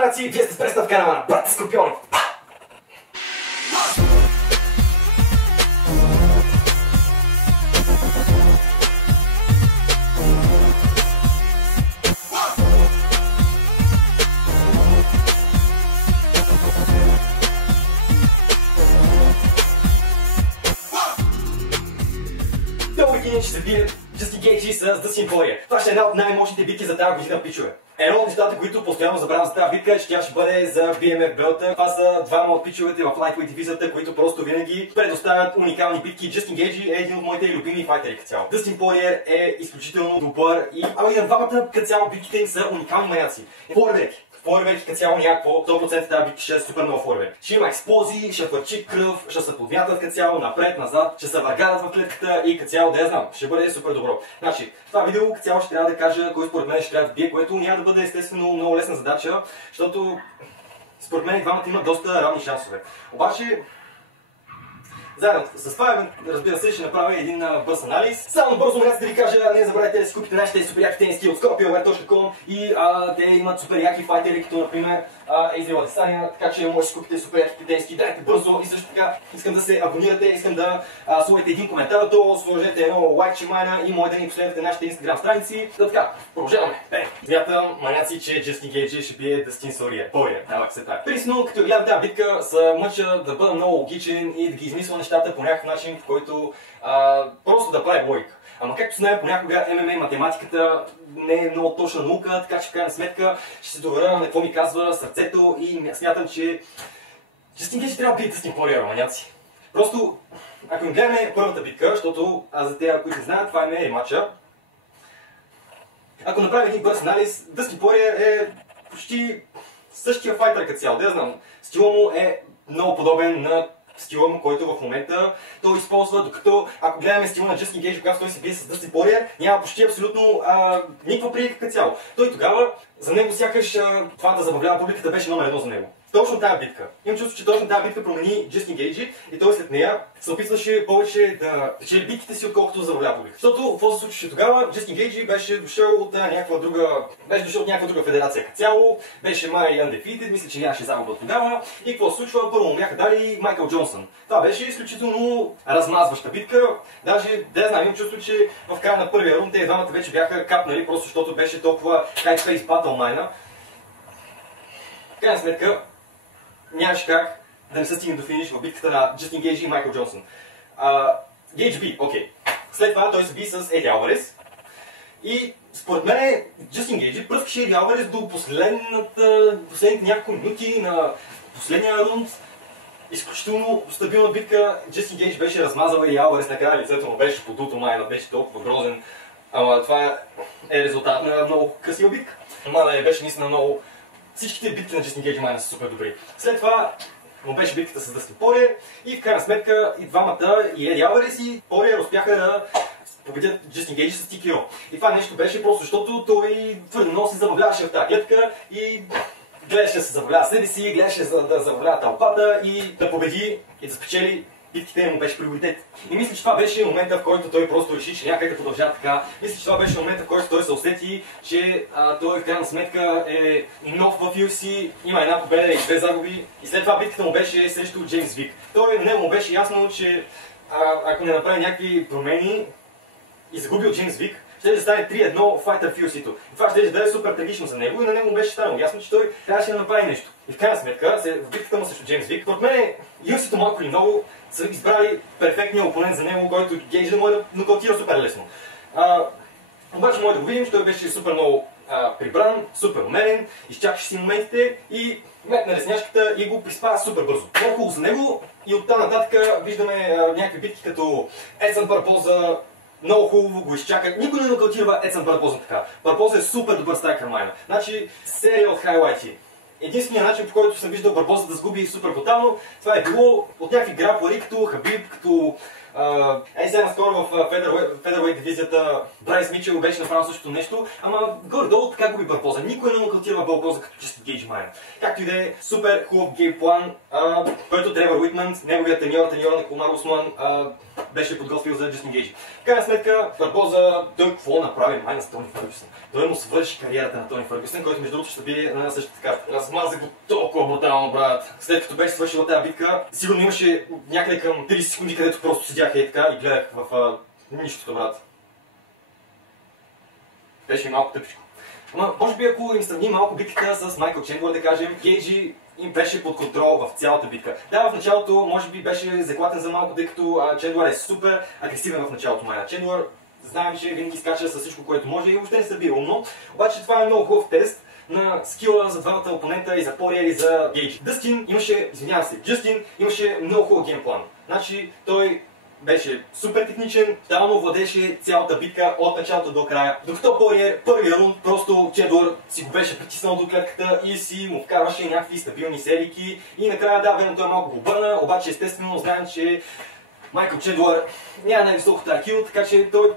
наци, вие сте с представ канала на Брат Скорпионов. Този кинен ще се бие Justin Gage с Dustin Poirier. Това ще е една от най-мощните битки за тази година, пичове. Едно от нещата, които постоянно забравям за тази битка, е, че тя ще бъде за BMF белта. Това са двама от пичовете в Lightweight дивизията, които просто винаги предоставят уникални битки. Justin Gage е един от моите любими файтери като цяло. Dustin Poirier е изключително добър и на двамата като цяло битките им са уникални маняци. Фойерверки като цяло някакво, 100% тази битка ще е супер много фойерверк. Ще има експлозии, ще върчи кръв, ще се подмятат като цяло напред, назад, ще се въргалят в клетката и като цяло да я знам, ще бъде супер добро. Значи, това видео като цяло ще трябва да кажа кой според мен ще трябва да бие, което няма да бъде естествено много лесна задача, защото според мен двамата имат доста равни шансове. Обаче, заедно с това, разбира се, ще направя един бърз анализ. Само бързо да ви кажа, не забравяйте да си купите нашите супер яки тениски от scorpionweb.com и те имат супер яки файтери, като например Ezreal Adesanya, така че може да си купите супер яките тениски. Дайте бързо и също така искам да се абонирате, искам да сложите един коментар долу, сложете едно лайкче майна и може да ни последвате нашите инстаграм страници. Така, продължаваме. Смятам, маняци, че Justin Gage ще бие Dustin Poirier. Давай се така. Присно, като гледам тази битка, се мъча да бъда много логичен и да ги измисля нещата по някакъв начин, в който просто да прави логика. Ама както знаем, понякога ММА математиката не е много точна наука, така че в крайна сметка ще се доверя на какво ми казва сърцето и смятам, че Justin Gage трябва да бие Dustin Poirier, маняци. Просто, ако им гледаме първата битка, защото за тези, които не знаят, това е матча. Ако направим един бърз анализ, Dustin Poirier е почти същия файтер като цяло. Да знам, стила му е много подобен на стила му, който в момента той използва, докато ако гледаме стила на Justin Gage, когато той се бие с Dustin Poirier, няма почти абсолютно никаква прилика като цяло. Той тогава, за него сякаш това да забавлява публиката беше номер едно за него. Точно тази битка. Имам чувство, че точно тази битка промени Justin Gage и той след нея се опитваше повече да печели битките си, отколкото забавлява публиката. Защото какво се случваше тогава? Justin Gage беше дошъл от някаква друга федерация като цяло, беше май undefeated, мисля, че нямаше загуба тогава. И какво се случва? Първо му бяха дали Майкъл Джонсън. Това беше изключително размазваща битка. Даже, да знам, имам чувство, че в края на първия рунд те двамата вече бяха капнали, просто защото беше толкова high-paced battle майна. В крайна сметка, нямаше как да не се стигне до финиш в битката на Justin Gage и Майкъл Джонсън. Gage би, окей. След това той се би с Еди Алварес. И според мен Justin Gage пръскаше Еди Алварес до последните няколко минути на последния рунд. Изключително стабилна битка. Justin Gage беше размазал Еди Алварес, накрая лицето му беше подуто майна, беше толкова грозен. Ама това е резултат на много красива битка. Мана беше наистина много. Всичките битки на Justin Gage майна са супер добри. След това му беше битката с Dustin Poirier и в крайна сметка и двамата, и Еди Алварес и Poirier успяха да победят Justin Gage с TKO. И това нещо беше просто защото той твърде много се забавляваше в тази клетка и гледаше да се забавлява себе си, гледаше да забавлява тълпата и да победи и да спечели. Битките му беше приоритет. И мисля, че това беше момента, в който той просто реши, че няма как да продължава така. Мисля, че това беше момента, в който той се усети, че той в крайна сметка е нов в UFC, има една победа и две загуби. И след това битката му беше срещу Джеймс Вик. Той на него му беше ясно, че ако не направи някакви промени и загуби от Джеймс Вик, ще да стане 3-1 файтер в UFC-то. И това ще да е супер трагично за него и на него му беше станало ясно, че той трябваше да направи нещо. И в крайна сметка, в битката му срещу Джеймс Вик, според мен UFC-то малко или много са избрали перфектния опонент за него, който Gage да може да нокаутира супер лесно. Обаче може да го видим, че той беше супер много прибран, супер умерен, изчакаше си моментите и метна лесняшката и го приспа супер бързо. Много хубаво за него и оттам нататък виждаме някакви битки като Едсън Барбоза. Много хубаво го изчака. Никой не нокаутира Едсън Барбоза така. Барбоза е супер добър страйкър майна. Значи, серия от хайлайти. Единственият начин, по който съм виждал Барбоза да сгуби супер брутално, това е било от някакви граплари, като Хабиб, като Сега наскоро в Featherweight дивизията Брайс Мичел беше направил същото нещо, ама горе-долу така губи Барбоза. Никой не му калтира Барбоза като чист Гейджи Майна. Както и да е, супер хубав геймплан, който Тревър Уитман, неговият треньор на Комар Усман, беше подготвил за Джастин Гейджи. В крайна сметка, Барбоза, той какво направи май на Тони Фъргюсън? Той му свърши кариерата на Тони Фъргюсън, който между другото ще бие на същата карта. Размаза го толкова брутално, брат. След като беше свършила тази битка, сигурно имаше някъде към 30 секунди, където просто седях и така и гледах в нищото, брат. Беше малко тъпичко. Ама, може би ако им сравним малко битката с Майкъл Чендлър, да кажем, Гейджи им беше под контрол в цялата битка. Да, в началото може би беше заклатен за малко, тъй като Чендлър е супер агресивен в началото майна. Чендлър, знаем, че винаги скача с всичко, което може и въобще не се бива умно. Обаче това е много хубав тест на скила за двамата опонента и за Пориер и за Гейджи. Джастин имаше много хубав геймплан. Значи той беше супер техничен, тотално владеше цялата битка от началото до края. Докато Пориер, първия рунд, просто Чендлър си го беше притиснал до клетката и си му вкарваше някакви стабилни серийки. И накрая, да, верно, той малко го бърна, обаче естествено знаем, че Майкъл Чендлър няма най-високото IQ, така че той...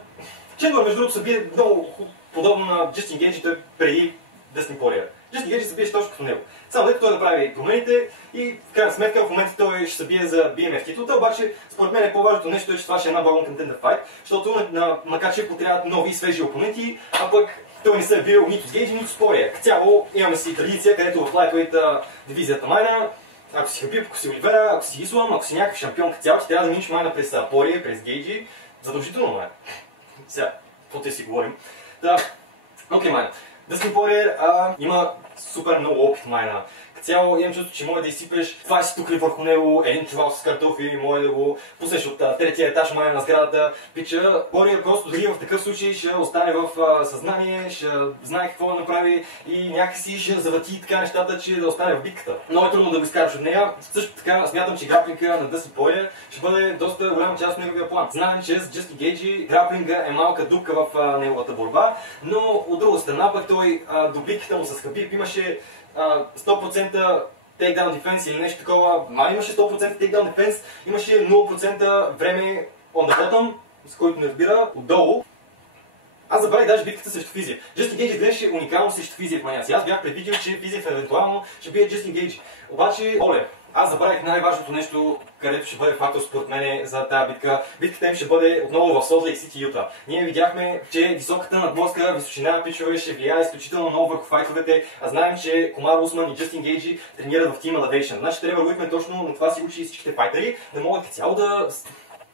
Чендлър, между другото, се бие много подобно на Джастин Гейджи преди Дъстин Пориер. Джастин Гейджи се биеше точно като него. Само дето той направи промените и в крайна сметка в момента той ще се бие за BMF титлата, обаче според мен по-важното нещо е, че това ще е една World Contender Fight, защото макар че потребват нови и свежи опоненти, а пък той не се е бил нито с Гейджи, нито с Пориер. Като цяло имаме си традиция, където в Lightweight дивизията майна, ако си Хабиб, ако си Оливера, ако си Ислам, ако си някакъв шампион като цяло, ти трябва да минеш майна през Пориер, през Гейджи, задължително майна. Сега, какво те си говорим? Да, окей майна. Дъстин Пориер има супер много опит майна. Като цяло имам чувство, че може да изсипеш 20 тухли върху него, един чувал с картофи, може да го пуснеш от третия етаж майна на сградата. Пича, Пориер просто дори в такъв случай ще остане в съзнание, ще знае какво да направи и някакси ще завърти така нещата, че да остане в битката. Много е трудно да го изкараш от нея. Също така смятам, че граплинга на Дъстин Пориер ще бъде доста голяма част от неговия план. Знаем, че с Джастин Гейджи граплинга е малка дупка в неговата борба, но от друга страна пък той до битката му с Хабиб имаше 100% takedown defense или нещо такова. Имаше 100% takedown defense, имаше 0% време on the bottom, с който не разбира, отдолу. Аз забравих даже битката срещу Физиев. Джастин Гейджи гледаше уникално срещу Физиев маняци. Аз бях предвидил, че Физиев евентуално ще бие Джастин Гейджи. Обаче, аз забравих най-важното нещо, където ще бъде фактор според мен за тази битка. Битката им ще бъде отново в Солт Лейк Сити, Юта. Ние видяхме, че високата надморска височина пичове ще влияе изключително много върху файтовете, а знаем, че Комар Усман и Джастин Гейджи тренират в Team Elevation. Значи Тревър Уитман точно на това си учи всичките файтери, да могат цяло да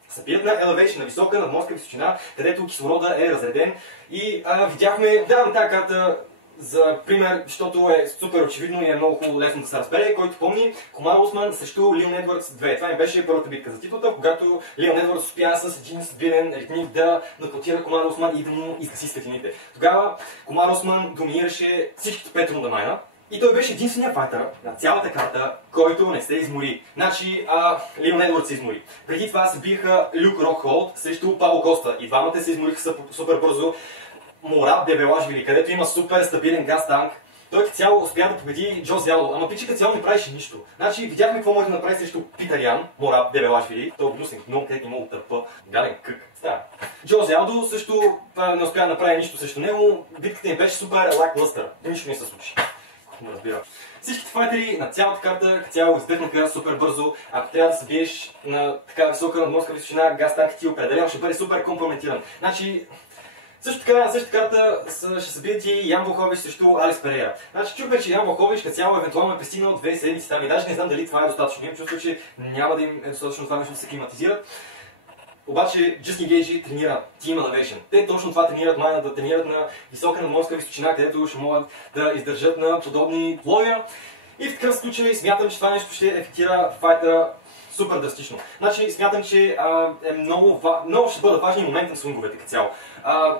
се бият на Elevation, на висока надморска височина, където кислорода е разреден. И видяхме, давам тази карта за пример, защото е супер очевидно и е много хубаво лесно да се разбере, който помни Комар Усман срещу Леон Едвардс 2. Това не беше първата битка за титлата, когато Леон Едвардс успя с един стабилен ритник да нокаутира Комар Усман и да му изгаси светлините. Тогава Комар Усман доминираше всичките 5 рунда майна и той беше единственият файтър на цялата карта, който не се измори. Значи Леон Едвардс се измори. Преди това се биеха Люк Рокхолд срещу Пауло Коста и двамата се измориха супер бързо. Мораб Дебелашвили, където има супер стабилен газ танк. Той като цяло успя да победи Джоз Ялдо, ама пича като цяло не правеше нищо. Значи видяхме какво може да направи срещу Питър Ян, Мораб Дебелашвили. Той гнусен гном, където не мога да търпа. Гаден кък. Става. Джоз Ялдо също не успя да направи нищо срещу него. Битката им беше супер лаклъстър. Нищо не се случи. Не разбира. Всичките файтери на цялата карта като цяло издъхнаха супер бързо. Ако трябва да се биеш на така висока надморска височина, газ танк ти определено ще бъде супер компрометиран. Значи, също така на същата карта ще се бият и Ян Блахович срещу Алекс Перейра. Значи чухме, че Ян Блахович като цяло евентуално е пристигнал 2 седмици там и даже не знам дали това е достатъчно. Имам чувство, че няма да им е достатъчно това нещо да се климатизират. Обаче Джастин Гейджи тренира Team Elevation. Те точно това тренират майна, да тренират на висока надморска височина, където ще могат да издържат на подобни условия. И в такъв случай смятам, че това нещо ще ефектира файта супер драстично. Значи смятам, че много ще бъдат важни моментум свинговете като цяло.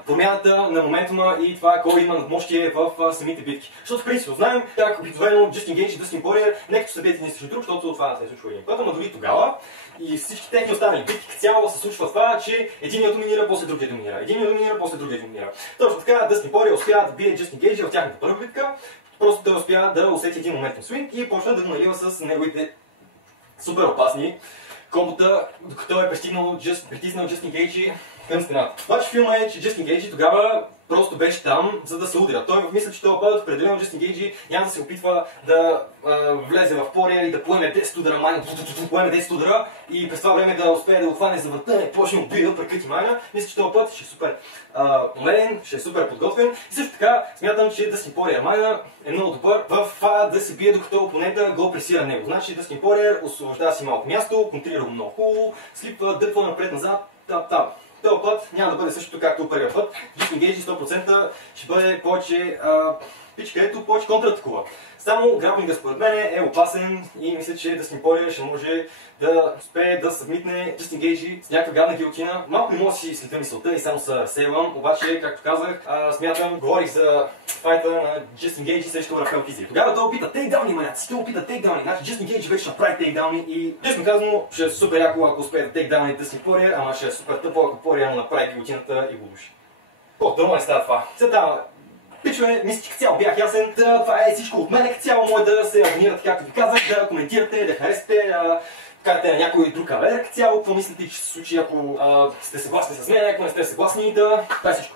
Промяната на моментума и това кой има надмощие в самите битки. Защото в принцип знаем как обикновено Джастин Гейджи и Дъстин Пориер нека се бият един срещу друг, защото това не се е случва един път, ама дори тогава и всички техни останали битки като цяло се случва това, че единият доминира, после другия доминира. Единият доминира, после другия доминира. Точно така Дъстин Пориер успя да бие Джастин Гейджи в тяхната първа битка. Просто той успя да усети един моментум свинг и почна да го налива с неговите супер опасни комбота, докато е притиснал Джастин Гейджи към стената. Обаче филма е, че Джастин Гейджи тогава просто беше там, за да се удря. Той мисля, че този път определено Джастин Гейджи няма да се опитва да влезе в Пориер и да поеме 10 удара майна, поеме 10 удара и през това време да успее да го хване за врата и почне убива, прекъти майна. Мисля, че този път ще е супер умерен, ще е супер подготвен. И също така смятам, че Дъстин Пориер майна е много добър в да се бие, докато опонента го пресира него. Значи Дъстин Пориер освобождава си малко място, контрира го много хубаво, слипва, дъпва напред-назад, тап. Този път няма да бъде същото както първия път. Джастин Гейджи 100% ще бъде повече пичка, ето повече контратакува. Само граблинга според мен е опасен и мисля, че Дъстин Пориер ще може да успее да събмитне Джастин Гейджи с някаква гадна гилотина. Малко не мога да си следя мисълта и само се разсейвам, обаче, както казах, смятам, говорих за файта на Джастин Гейджи срещу Рафаел Физия. Тогава той опита тейкдауни, маняци, той опита тейкдауни. Значи Джастин Гейджи вече направи тейкдауни и честно казано ще е супер яко, ако успее да тейкдауни Дъстин Пориер, ама ще е супер тъпо, ако Пориер му направи гилотината и го души. Дълно не става това. Пичове, мисля, че цяло бях ясен. Това е всичко от мен. Цяло може да се абонирате, както ви казах, да коментирате, да харесате, да кажете на някой друг авер. Цяло, какво мислите, че се случи, ако сте съгласни с мен, ако не сте съгласни, да... Това е всичко.